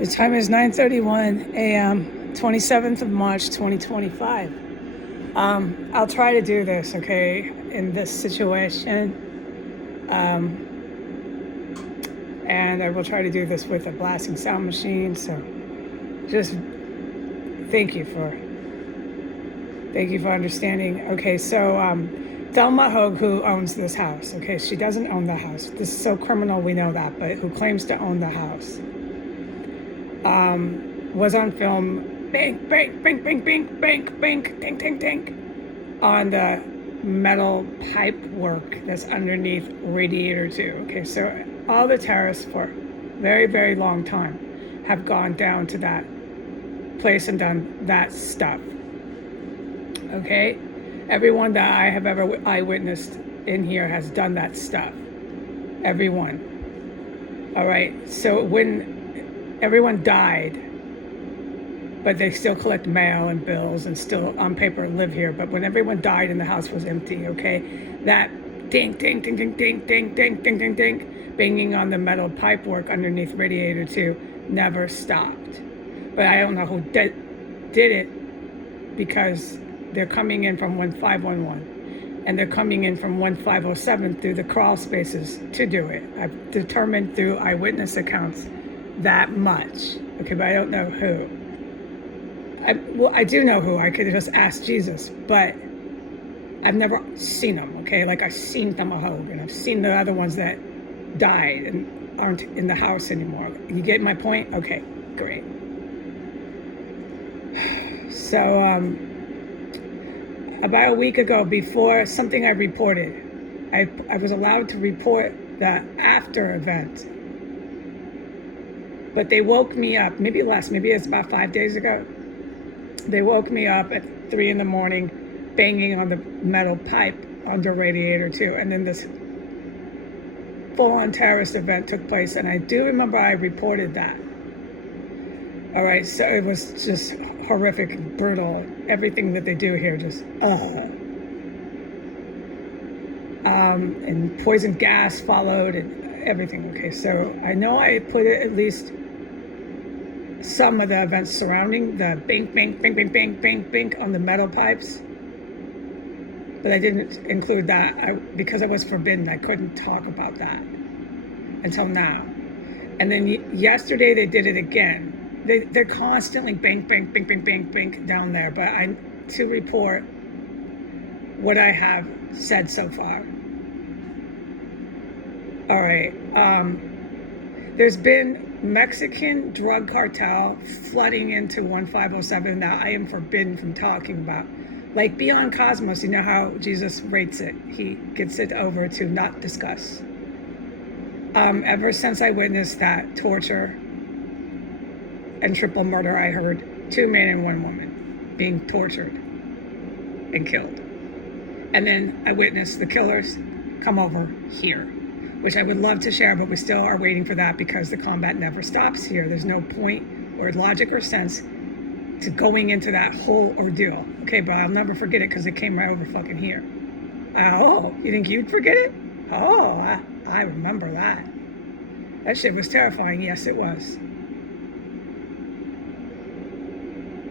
The time is 9:31 a.m., 27th of March, 2025. I'll try to do this, okay, in this situation. And I will try to do this with a blasting sound machine. So just thank you for understanding. Okay, so Thelma Hogue, who owns this house, okay, she doesn't own the house. This is so criminal, we know that, but who claims to own the house, was on film, bink, bink, bink, bink, bink, bink, bink, dink, dink, dink, on the metal pipe work that's underneath Radiator 2. Okay, so all the terrorists for a very, very long time have gone down to that place and done that stuff. Okay, everyone that I have ever eyewitnessed in here has done that stuff. Everyone. All right, so when everyone died, but they still collect mail and bills and still on paper live here. But when everyone died and the house was empty, okay, that ding, ding, ding, ding, ding, ding, ding, ding, ding, ding, banging on the metal pipework underneath Radiator 2 never stopped. But I don't know who did it, because they're coming in from 1511 and they're coming in from 1507 through the crawl spaces to do it. I've determined through eyewitness accounts that much. Okay, but I don't know who. I do know who. I could just ask Jesus, but I've never seen them, okay? Like, I've seen Thelma Hogue, and I've seen the other ones that died and aren't in the house anymore. You get my point? Okay, great. So, about a week ago, before something I reported, I was allowed to report the after event, but they woke me up, maybe it's about 5 days ago. They woke me up at 3 a.m, banging on the metal pipe under Radiator 2. And then this full-on terrorist event took place. And I do remember I reported that. All right, so it was just horrific, brutal. Everything that they do here, just, and poison gas followed and everything. Okay, so I know I put it at least some of the events surrounding the bink, bink, bink, bink, bink, bink, bink on the metal pipes. But I didn't include that because I was forbidden. I couldn't talk about that until now. And then yesterday they did it again. They're constantly bink, bink, bink, bink, bink, bink down there. But I'm to report what I have said so far. All right. There's been Mexican drug cartel flooding into 1507 that I am forbidden from talking about. Like Beyond Cosmos, you know how Jesus rates it. He gets it over to not discuss. Ever since I witnessed that torture and triple murder, I heard 2 men and 1 woman being tortured and killed. And then I witnessed the killers come over here, which I would love to share, but we still are waiting for that because the combat never stops here. There's no point or logic or sense to going into that whole ordeal. Okay, but I'll never forget it because it came right over fucking here. Oh, you think you'd forget it? Oh, I remember that. That shit was terrifying. Yes, it was.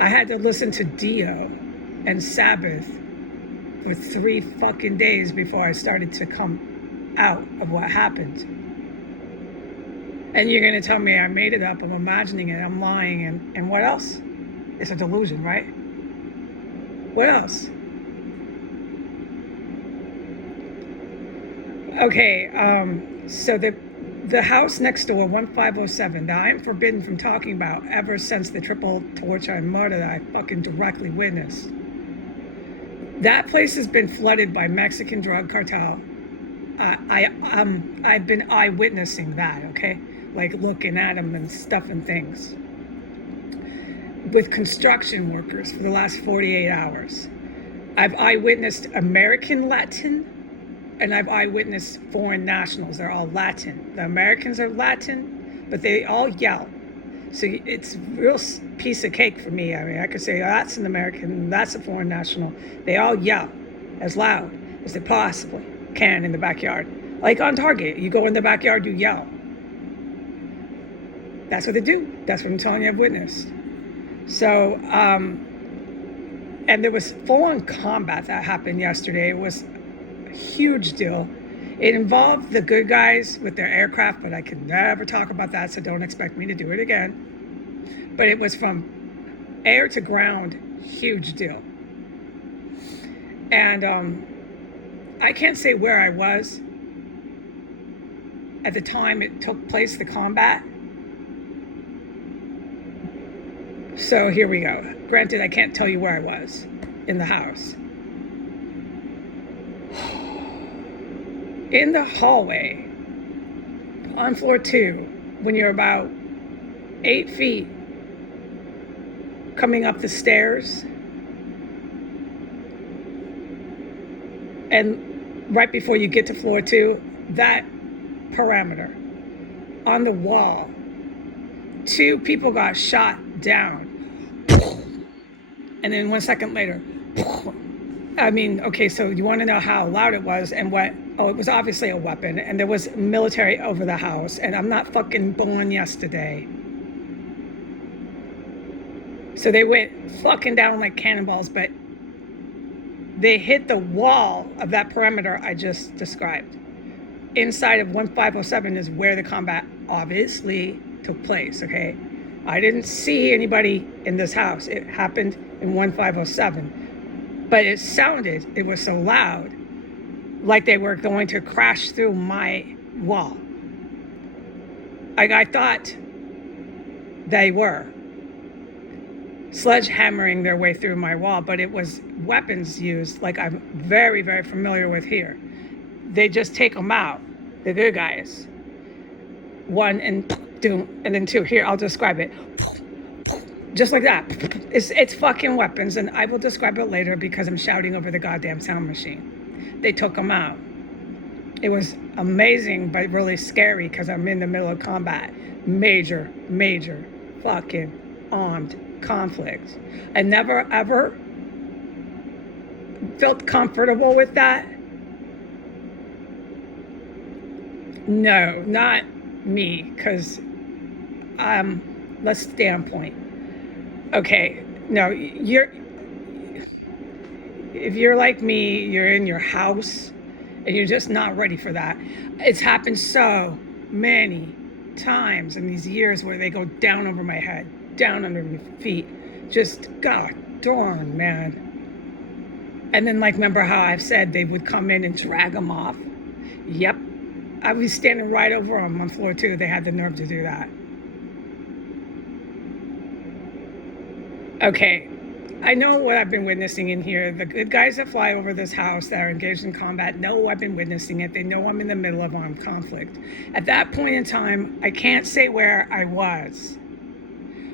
I had to listen to Dio and Sabbath for 3 fucking days before I started to come out of what happened. And you're going to tell me I made it up, I'm imagining it, I'm lying, and what else? It's a delusion, right? What else? Okay, so the house next door, 1507, that I'm forbidden from talking about ever since the triple torture and murder that I fucking directly witnessed. That place has been flooded by Mexican drug cartel. I've been eyewitnessing that, okay? Like looking at them and stuff and things. With construction workers for the last 48 hours. I've eyewitnessed American Latin, and I've eyewitnessed foreign nationals. They're all Latin. The Americans are Latin, but they all yell. So it's a real piece of cake for me. I mean, I could say, oh, that's an American, that's a foreign national. They all yell as loud as they possibly can in the backyard. Like on Target, you go in the backyard, you yell. That's what they do. That's what I'm telling you I've witnessed. So, and there was full-on combat that happened yesterday. It was a huge deal. It involved the good guys with their aircraft, but I could never talk about that, so don't expect me to do it again. But it was from air to ground, huge deal. And I can't say where I was at the time it took place, the combat. So here we go. Granted, I can't tell you where I was in the house. In the hallway on floor 2, when you're about 8 feet coming up the stairs, and right before you get to floor 2, that parameter on the wall, 2 people got shot down. And then 1 second later, I mean, okay, so you want to know how loud it was and what? Oh, it was obviously a weapon, and there was military over the house, and I'm not fucking born yesterday. So they went fucking down like cannonballs, but they hit the wall of that perimeter I just described. Inside of 1507 is where the combat obviously took place, okay? I didn't see anybody in this house. It happened in 1507. But it was so loud, like they were going to crash through my wall. I thought they were sledgehammering their way through my wall, but it was weapons used, like I'm very, very familiar with here. They just take them out, the good guys. 1 and then 2. Here, I'll describe it. Just like that. It's fucking weapons, and I will describe it later because I'm shouting over the goddamn sound machine. They took them out. It was amazing, but really scary because I'm in the middle of combat. Major fucking armed conflict. I never, ever felt comfortable with that. No, not me, because let's stay on point. Okay, no, if you're like me, you're in your house and you're just not ready for that. It's happened so many times in these years where they go down over my head, down under my feet. Just, god darn, man. And then, like, remember how I've said they would come in and drag them off? Yep. I was standing right over them on floor 2. They had the nerve to do that. Okay, I know what I've been witnessing in here. The good guys that fly over this house that are engaged in combat know I've been witnessing it. They know I'm in the middle of armed conflict. At that point in time, I can't say where I was.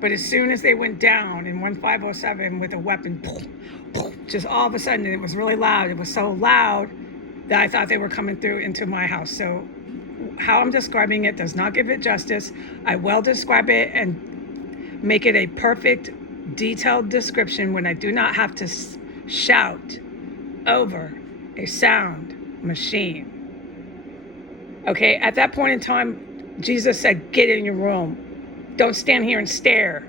But as soon as they went down in 1507 with a weapon, just all of a sudden, it was really loud. It was so loud that I thought they were coming through into my house. So how I'm describing it does not give it justice. I will describe it and make it a perfect, detailed description when I do not have to shout over a sound machine. Okay, at that point in time, Jesus said, get in your room. Don't stand here and stare.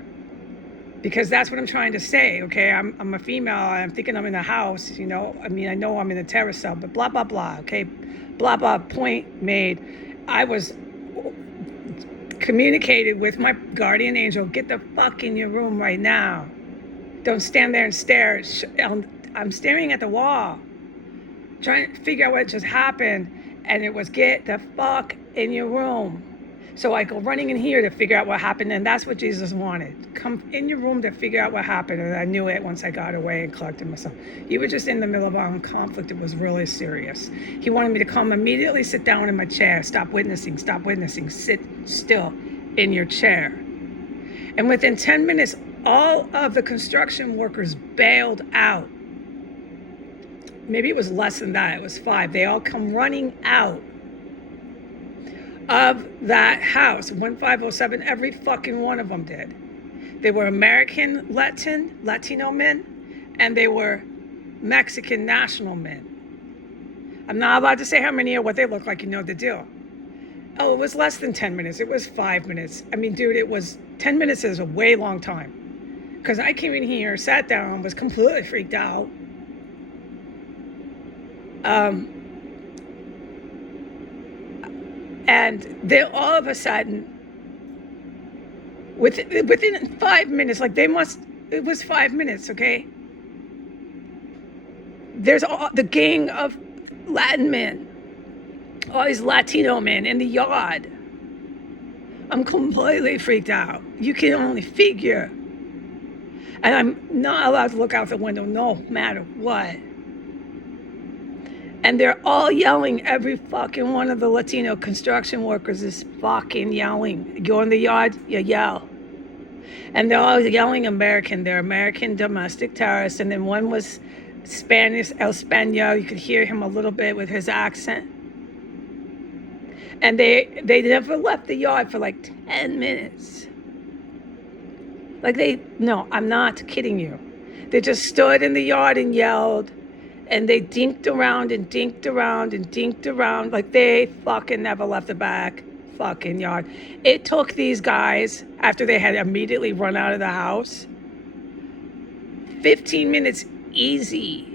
Because that's what I'm trying to say, okay? I'm a female, I'm thinking I'm in a house, you know? I mean, I know I'm in a terror cell, but blah, blah, blah, okay? Blah, blah, point made. I was communicated with my guardian angel, get the fuck in your room right now. Don't stand there and stare. I'm staring at the wall, trying to figure out what just happened, and it was get the fuck in your room. So I go running in here to figure out what happened, and that's what Jesus wanted. Come in your room to figure out what happened, and I knew it once I got away and collected myself. You were just in the middle of armed conflict. It was really serious. He wanted me to come immediately, sit down in my chair, stop witnessing, sit still in your chair. And within 10 minutes, all of the construction workers bailed out. Maybe it was less than that, it was 5. They all come running out of that house, 1507, every fucking one of them did. They were American Latino men, and they were Mexican national men. I'm not allowed to say how many or what they look like, you know the deal. Oh, it was less than 10 minutes. It was 5 minutes. I mean, dude, it was 10 minutes is a way long time. Because I came in here, sat down, was completely freaked out. And then all of a sudden, within 5 minutes, like it was 5 minutes, okay? There's all the gang of Latin men, all these Latino men in the yard. I'm completely freaked out. You can only figure. And I'm not allowed to look out the window no matter what. And they're all yelling. Every fucking one of the Latino construction workers is fucking yelling. You go in the yard, you yell. And they're all yelling American. They're American domestic terrorists. And then one was Spanish, El Español. You could hear him a little bit with his accent. And they never left the yard for like 10 minutes. No, I'm not kidding you. They just stood in the yard and yelled. And they dinked around and dinked around and dinked around. Like they fucking never left the back fucking yard. It took these guys, after they had immediately run out of the house, 15 minutes easy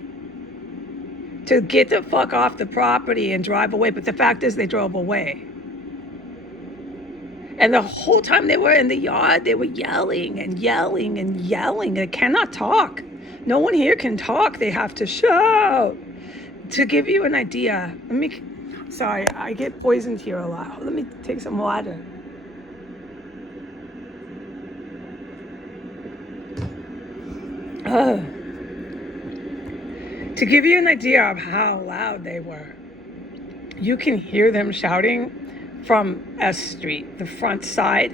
to get the fuck off the property and drive away. But the fact is they drove away. And the whole time they were in the yard, they were yelling and yelling and yelling. They cannot talk. No one here can talk. They have to shout. To give you an idea, sorry, I get poisoned here a lot. Let me take some water. To give you an idea of how loud they were, you can hear them shouting from S Street, the front side.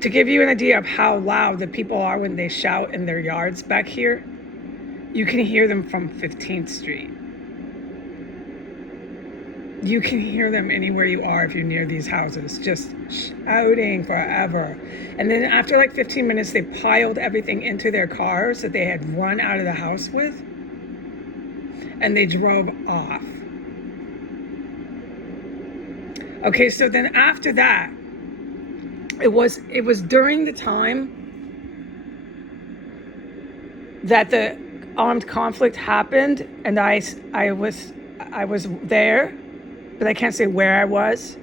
To give you an idea of how loud the people are when they shout in their yards back here, you can hear them from 15th Street. You can hear them anywhere you are if you're near these houses, just shouting forever. And then after like 15 minutes, they piled everything into their cars that they had run out of the house with, and they drove off. Okay, so then after that, it was during the time that the armed conflict happened, and I was there, but I can't say where I was.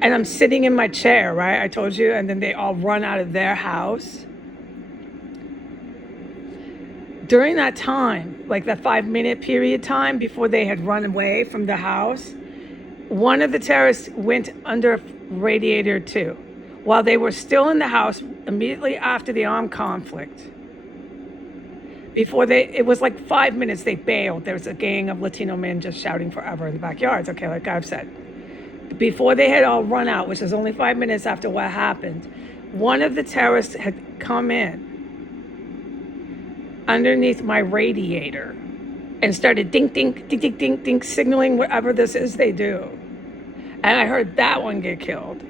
And I'm sitting in my chair, right? I told you, and then they all run out of their house. During that time, like that 5-minute period time before they had run away from the house, one of the terrorists went under Radiator 2 while they were still in the house immediately after the armed conflict. It was like 5 minutes, they bailed. There was a gang of Latino men just shouting forever in the backyards, okay, like I've said. Before they had all run out, which was only 5 minutes after what happened, one of the terrorists had come in underneath my radiator and started ding, ding, ding, ding, ding, ding, signaling whatever this is they do. And I heard that one get killed.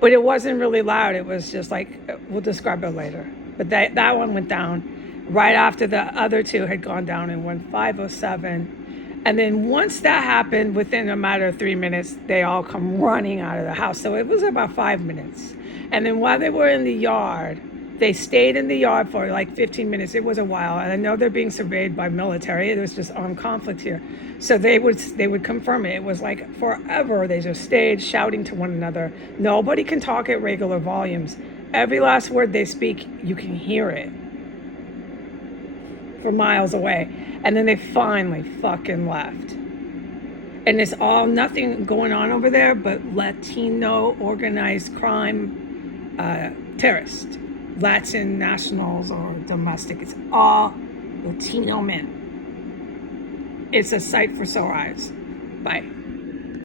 But it wasn't really loud. It was just like, we'll describe it later. But that one went down right after the other two had gone down in 1507. And then once that happened, within a matter of 3 minutes, they all come running out of the house. So it was about 5 minutes. And then while they were in the yard, they stayed in the yard for like 15 minutes. It was a while. And I know they're being surveyed by military. There was just armed conflict here. So they would confirm it. It was like forever. They just stayed shouting to one another. Nobody can talk at regular volumes. Every last word they speak, you can hear it for miles away. And then they finally fucking left. And it's all nothing going on over there but Latino organized crime, terrorists. Latin nationals or domestic. It's all Latino men. It's a sight for sore eyes. Bye.